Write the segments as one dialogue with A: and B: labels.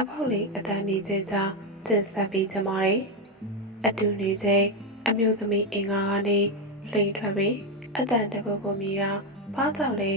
A: အဖောက်လေးအတမ်းမြေချိန်ကြောင့်တင်ဆက်ပေးကြပါမယ်။အတူနေချိန်အမျိုးသမီးအင်္ဂါကနေလိန်ထွက်ပြီးအတန်တပုတ်ကိုမြည်တာဘာကြောင့်လဲ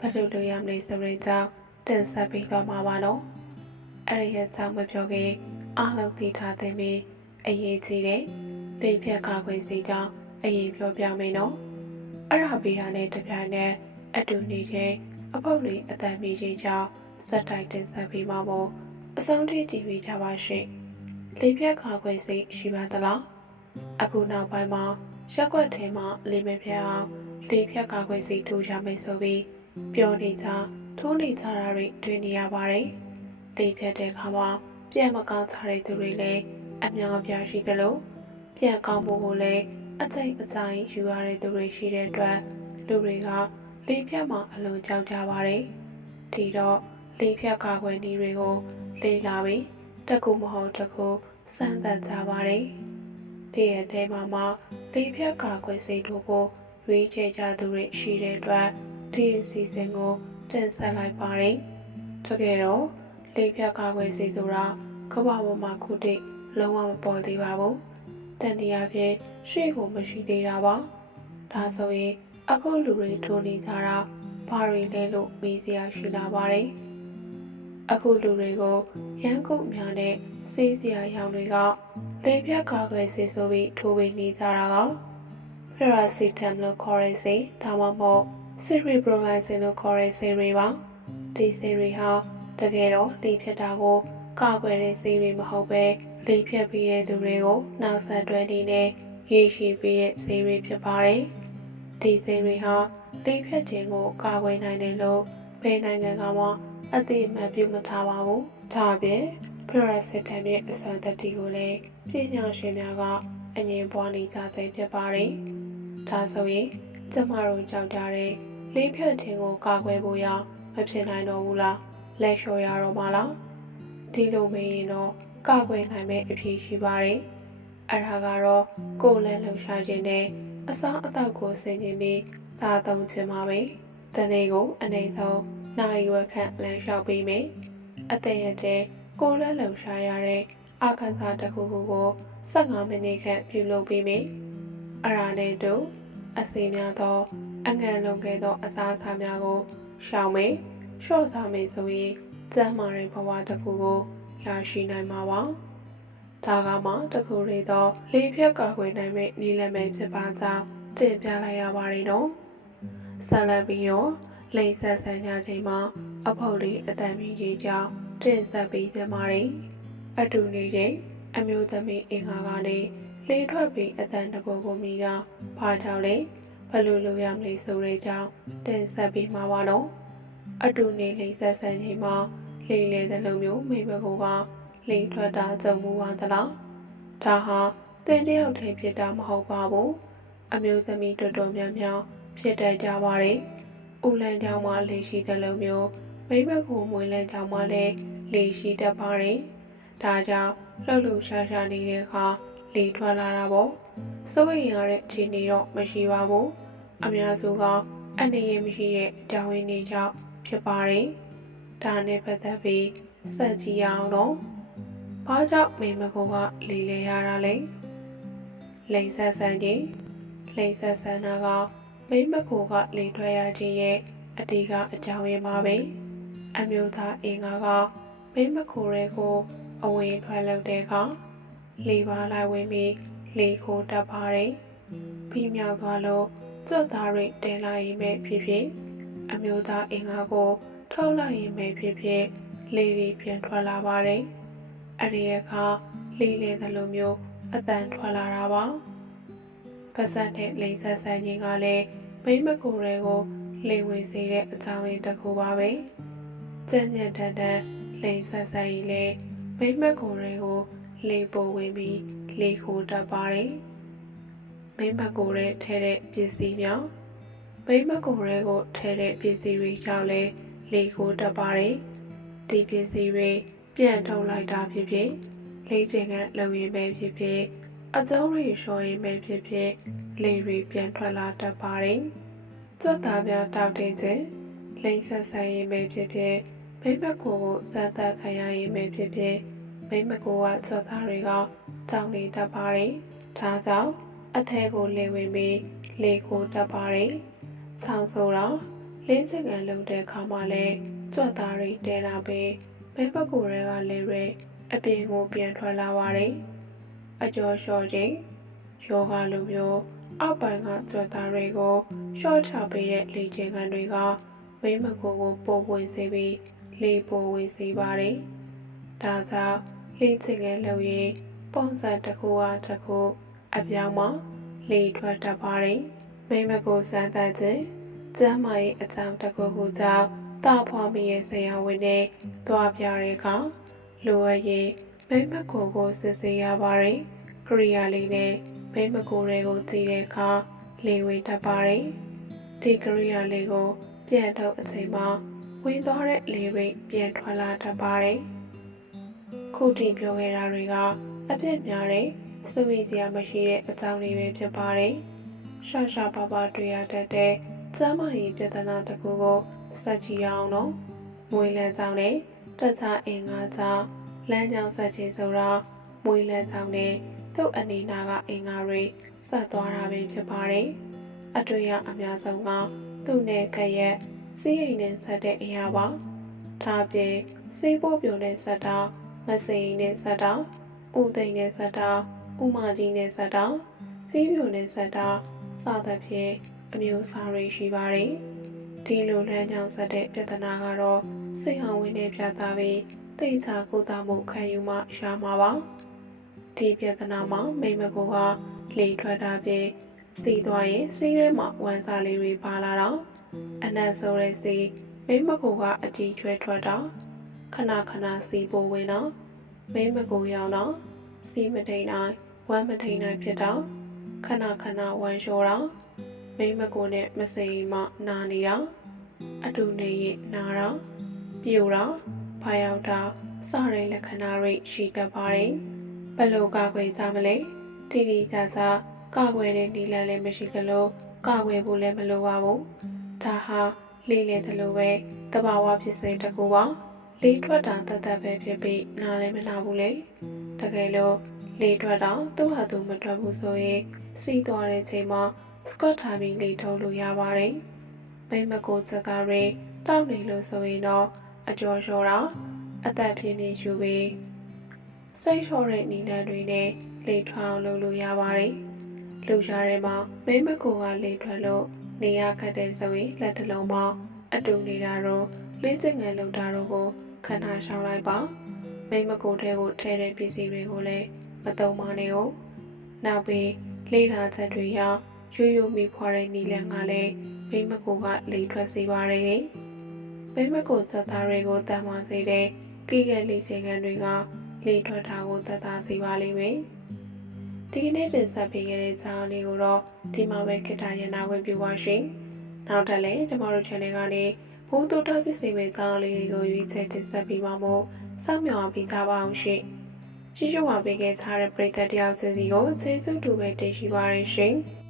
A: ဘယ်လိုလုပ်ရမလဲဆိုတဲ့ကြောင့်တင်ဆက်ပေးတော့မှာပါနော်။အဲ့ဒီရဲ့ကြောင့်မပြောခင်အားလုံးသိထားသင့်ပြီးအရေးကြီးတဲ့လေဖြတ်ကာကွယ်စီကြောင့်အရင်ပြောပြမယ်နော်။အဲ့ဒါပြီးတာနဲ့တပြိုင်နက်အတူနေချိန်အပုတ်လေးအတန်မီကြီးကြောင့်စက်တိုက်တင်ဆက်ပြီးမှမို့ အဆုံးထိကြည့်ပြီးကြပါရှိလေပြက်ခါခွေစိတ်ရှိပါသလားအခုနောက်ပိုင်းမှာရက်ွက်ထဲမှာလေမပြတ်အောင်လေပြက်ခါခွေစိတ်ထိုးကြမယ်ဆိုပြီးပြောနေကြထိုးနေကြတာတွေတွေ့နေရပါတယ်လေပြက်တဲ့ခါမှာပြန်မကောင်းကြတဲ့သူတွေလည်းအများအပြားရှိသလိုပြန်ကောင်းဖို့ကိုလည်းအကျိတ်အကျိုင်းယူရတဲ့သူတွေရှိတဲ့အတွက်လူတွေကလေဖြတ်မှာအလွန်ကြောက်ကြပါတယ်။ဒီတော့ လေဖြတ်ကာကွယ်နည်းတွေကိုလေ့လာပြီးတစ်ခုမဟုတ်တစ်ခုစမ်းသပ်ကြပါတယ်။ဒီရဲ့တဲမှာမှလေဖြတ်ကာကွယ်စိတ်တို့ကိုရွေးချယ်ကြသူတွေရှိတဲ့အတွက်ဒီအစီအစဉ်ကိုတင်ဆက်လိုက်ပါတယ်။တကယ်တော့လေဖြတ်ကာကွယ်စိတ်ဆိုတာကမ္ဘာပေါ်မှာခုတည်းလုံးဝမပေါ်သေးပါဘူး။တန်တရားဖြင့်ရွှေကိုမရှိသေးတာပါ။ဒါဆိုရင်အခုလူတွေထိုးနေကြတာဘာတွေလဲလို့မေးစရာရှိလာပါတယ်။ အခုလူတွေကိုရန်ကုန်များနဲ့စေးစရာရောင်တွေကလေပြတ်ကာကွယ်ဆေးဆိုပြီးထိုးပေးနေကြတာကဖရာစီတမ်လို့ခေါ်တဲ့ဆေးဒါမှမဟုတ်ဆီရီဘရိုလိုင်ဆင်လို့ခေါ်တဲ့ဆေးတွေပါ။ဒီဆေးတွေဟာတကယ်တော့လေဖြတ်တာကိုကာကွယ်တဲ့ဆေးတွေမဟုတ်ပဲလေဖြတ်ပြီးတဲ့သူတွေကိုနောက်ဆက်တွဲနေနဲ့ရေရှည်ပြီးတဲ့ဆေးတွေဖြစ်ပါတယ်။ဒီစိန်တွေဟာလိပ်ဖြတ်ခြင်းကိုကာကွယ်နိုင်တယ်လို့ဘယ်နိုင်ငံကမှ အသိအမှတ်ပြုမထားပါဘူး။ဒါအပြင်ပရိုစစ်တမ်ရဲ့အစွမ်းသက်တီကိုလည်းပညာရှင်များကအငြင်းပွားနေကြဆဲဖြစ်ပါတယ်။ဒါဆိုရင်ကျမတို့ကြောက်ကြတဲ့လိပ်ဖြတ်ခြင်းကိုကာကွယ်ဖို့ရမဖြစ်နိုင်တော့ဘူးလား။လက်လျှော်ရတော့မလား။ဒီလိုမင်းရင်တော့ကာကွယ်နိုင်မယ့်အဖြေရှိပါတယ်။အရာကတော့ကိုယ်လည်းလှုပ်ရှားခြင်းနဲ့အစားအသောက်ကိုဆင်ခြင်ပြီးစားသုံးခြင်းပါပဲ။ဒီနေ့ကိုအနေဆုံး နိုင်ဝက်ခန့်လမ်းလျှောက်ပေးမယ်။အသက်ရတဲ့ကိုယ်လက်လှူရှားရတဲ့အခန်းစားတစ်ခုခုကို15မိနစ်ခန့်ပြုလုပ်ပေးမယ်။အရာနဲ့တို့အစီများသော အငံလုံခဲ့သော အစားအစာများကိုရှောင်မယ်။လျှော့စားမယ်ဆိုရင်ကျန်းမာတဲ့ဘဝတစ်ခုကိုရရှိနိုင်မှာပါ။ဒါကမှတခုရီတော့လေးဖြတ်ကာကွယ်နိုင်မဲ့နီးလမ်းပဲဖြစ်ပါကြောင်းတင်ပြလိုက်ရပါတယ်နော်။ဆက်လက်ပြီးတော့ လိမ့်ဆက်ဆန်းကြချိန်မှာအဖို့လေးအတန်ပြီးရေးကြောင်းတင်ဆက်ပေးကြပါတယ်။အတူနေချိန်အမျိုးသမီးအင်္ဂါကနေလေးထွက်ပြီးအတန်တဘောကိုမိတာဘာကြောင့်လဲဘယ်လိုလုပ်ရမလဲဆိုတဲ့ကြောင်းတင်ဆက်ပေးမှာပါနော်။အတူနေလိမ့်ဆက်ဆန်းချိန်မှာလေးလေသလိုမျိုးမိဘကိုကလိန်ထွက်တာကြုံမှုပါသလားဒါဟာတင်တယောက်တည်းဖြစ်တာမဟုတ်ပါဘူးအမျိုးသမီးတော်တော်များများဖြစ်တတ်ကြပါတယ် ဦးလန်းကြောင်မှလေရှိတဲ့လိုမျိုးမိဘကိုမွေးလန်းကြောင်မှလည်းလေရှိတတ်ပါတယ်ဒါကြောင့်လှုပ်လှုပ်ရှားရှားနေတဲ့အခါလေထွက်လာတာပေါ့စိုးရိမ်ရတဲ့အခြေအနေတော့မရှိပါဘူးအများစုကအနေရမရှိတဲ့အကြောင်းရင်းတွေကြောင့်ဖြစ်ပါတယ်ဒါနဲ့ပတ်သက်ပြီးစက်ကြည့်ရအောင်တော့။ဘာကြောင့်မိမကိုကလေလေရတာလဲ။လိန်ဆက်ဆန်းကြီးလိန်ဆက်ဆန်းနာက မိမကိုကလေထွက်ရခြင်းရဲ့အတိကအကြောင်းရင်းပါပဲ။အမျိုးသားအင်္ဂါကမိမကိုရဲကိုအဝင်ထွက်လုပ်တဲ့ကလေပါလိုက်ဝင်ပြီးလေခိုးတက်ပါတယ်။ပြီးမြောက်သွားလို့ကျွတ်သားရိတ်တဲလိုက်ရင်ပဲဖြစ်ဖြစ်အမျိုးသားအင်္ဂါကိုထုတ်လိုက်ရင်ပဲဖြစ်ဖြစ်လေတွေပြန်ထွက်လာပါတယ်။အရေကလေးလေသလိုမျိုးအတန်ထွက်လာတာပါ ပါဇက်နဲ့လိန်ဆက်ဆန်းခြင်းကလည်းမိမကိုယ်တွေကိုလေဝင်စေတဲ့အကြောင်းရင်းတစ်ခုပါပဲကျန်ညက်တန်တန်လိန်ဆက်ဆန်းရင်လည်းမိမက်ကိုယ်တွေကိုလေပေါ်ဝင်ပြီးလေခိုတတ်ပါတယ်မိမက်ကိုယ်ရဲ့ထဲတဲ့ပစ္စည်းများမိမက်ကိုယ်ရဲ့ကိုထဲတဲ့ပစ္စည်းတွေကြောင့်လည်းလေခိုတတ်ပါတယ်ဒီပစ္စည်းတွေပြန်ထုတ်လိုက်တာဖြစ်ဖြစ်လေ့ကျင့်ခန်းလုပ်ရင်ပဲဖြစ်ဖြစ် အကျုံးတွေလျှော်ရင်ပဲဖြစ်ဖြစ်လေတွေပြန်ထွက်လာတတ်ပါတယ်ကြွက်သားများတောက်တင်ခြင်းလိမ့်ဆက်ဆိုင်ရင်ပဲဖြစ်ဖြစ်မိမက်ကိုယ်ကိုစမ်းသပ်ခံရရင်ပဲဖြစ်ဖြစ်မိမက်ကိုယ်ကကြွက်သားတွေကတောင်းနေတတ်ပါတယ်ဒါကြောင့်အထက်ကိုလေဝင်ပြီးလေကိုတတ်ပါတယ်ဆောင်းဆိုတော့လေးချင်ကန်လုပ်တဲ့အခါမှာလဲကြွက်သားတွေတဲလာပြီးမိမက်ကိုယ်တွေကလေတွေအပြင်ကိုပြန်ထွက်လာပါတယ် အကျော်လျှော်ခြင်းယောဂလိုမျိုးအောက်ပိုင်းကကြွက်သားတွေကိုရှော့ချပေးတဲ့လေချင်ကန်တွေကမိမကိုယ်ကိုပို့ဝင်စေပြီးလေပို့ဝင်စေပါတယ်ဒါကြောင့်လေချင်ကန်လုပ်ရင်ပုံစံတစ်ခုအားတစ်ခုအပြောင်းမှာလေထွက်တတ်ပါတယ်မိမကိုယ်စမ်းသပ်ခြင်းကျမ်းမာရေးအကြောင်းတစ်ခုခုကြောင့်တာဖွာမိရဲ့ဆရာဝန်နဲ့တွားပြတဲ့အခါလိုအပ်ရင် မိမကိုယ်ကိုစစ်ဆေးရပါတယ်ကရိယာလေးနဲ့မိမကိုယ်တွေကိုကြည့်တဲ့အခါလေဝင်တတ်ပါတယ်ဒီကရိယာလေးကို ပြန်ထုတ်အချိန်မှာဝင်သွားတဲ့လေတွေပြန်ထွက်လာတတ်ပါတယ်ခုတည်ပြောခဲ့တာတွေကအပြစ်များတဲ့စဝေးစရာမရှိတဲ့အကြောင်းလေးပဲဖြစ်ပါတယ်ရှာရှာပါပါတွေ့ရတတ်တဲ့စမ်းမရေးပြဿနာတစ်ခုကိုစက်ကြည့်အောင်နော်မွေးလန်းကြောင်းနဲ့တက်ချအင်္ဂါကြောင့် လမ်းကြောင်းဆက်ခြင်းဆိုတော့မွေးလန်းကြောင်းနဲ့သူ့အနေနာကအင်္ဂါတွေဆက်သွားတာပဲဖြစ်ပါတယ်အတွေ့ရအများဆုံးကသူ့နဲ့ခရက်စီးရိမ်နဲ့ဆက်တဲ့အရာပါဒါပြင်စေးပိုးပြိုနဲ့ဆက်တာမစိန်နဲ့ဆက်တာဥသိမ်နဲ့ဆက်တာဥမာကြီးနဲ့ဆက်တာစီးပြိုနဲ့ဆက်တာစသဖြင့်အမျိုးအစားတွေရှိပါတယ်ဒီလိုလမ်းကြောင်းဆက်တဲ့ပြဿနာကတော့စိတ်ဟောင်းဝင်နေပြတာပြီး တိတ်ချကုသမှုခံယူမှရှာမှာပါဒီပြဿနာမှာမိမကိုကလေထွက်တာပြင်စီသွားရင်စီးထဲမှာဝမ်းစာလေးတွေပါလာတော့အနံ့ဆိုတဲ့စီမိမကိုကအကြည့်ချွဲထွက်တော့ခဏခဏစီပိုးဝင်တော့မိမကိုရောက်တော့စီမထိန်နိုင်ဝမ်းမထိန်နိုင်ဖြစ်တော့ခဏခဏဝမ်းလျှောတော့မိမကိုနဲ့မစိမ်မနာနေတော့အတူနေရင်နာတော့ပြိုတော့ ဖာရောက်တော့စတဲ့လက္ခဏာတွေရှိတတ်ပါတယ်ဘယ်လိုကာကွယ်ကြမလဲတိတိကျကျကာကွယ်တဲ့နည်းလမ်းလည်းမရှိသလိုကာကွယ်ဖို့လည်းမလိုပါဘူးဒါဟာလေးလေသလိုပဲတဘာဝဖြစ်စဉ်တစ်ခုပါလေးထွက်တာတတ်တတ်ပဲဖြစ်ပြီးနားလည်းမနာဘူးလေတကယ်လို့လေးထွက်တော့သူ့ဟာသူမထွက်ဘူးဆိုရင်စီးသွားတဲ့ချိန်မှာစကွတ်ထိုင်ပြီးလေထုတ်လို့ရပါတယ်မိမကိုစကားတွေတောက်နေလို့ဆိုရင်တော့ အကျော်လျှော်တာအသက်ပြင်းပြင်းယူပြီးစိတ်လျှော်တဲ့နီလန်တွေနဲ့လေထွအောင်လုပ်လို့ရပါတယ်လူရှားထဲမှာမိမကိုကလေထွက်လို့နေရခတ်တဲ့ဆိုရင်လက်တစ်လုံးမှာအတူနေတာတော့လင်းကျင်ငယ်လောက်တာတော့ကိုခဏရှောင်းလိုက်ပါမိမကိုတဲကိုထဲတဲ့ပစ္စည်းတွေကိုလည်းမတုံမနေဘူးနောက်ပြီးလေ့လာချက်တွေရောက်ရွရွမိဖွာတဲ့နီလန်ကလည်းမိမကိုကလေထွက်စေပါတယ် မိမကိုသက်သားတွေကိုတမ်းမစေတဲ့ကိကလေးစေကန်တွေကလေထွက်တာကိုသက်သာစေပါလိမ့်မယ်ဒီကနေ့တင်ဆက်ပေးခဲ့တဲ့ဇာတ်လေးကိုတော့ဒီမှာပဲခေတ္တရနာခွင့်ပြုပါရှင်နောက်ထပ်လည်းကျမတို့ channel ကနေဘုံတူတောက်ဖြစ်စေမယ့်ဇာတ်လေးတွေကိုရွေးချယ်တင်ဆက်ပေးပါမို့စောင့်မျှော်ပေးကြပါအောင်ရှင်ကြည့်ရှုပါပေးခဲ့ကြတဲ့ပရိသတ်တယောက်ချင်းစီကိုကျေးဇူးတူပဲတင်ရှိပါရရှင်။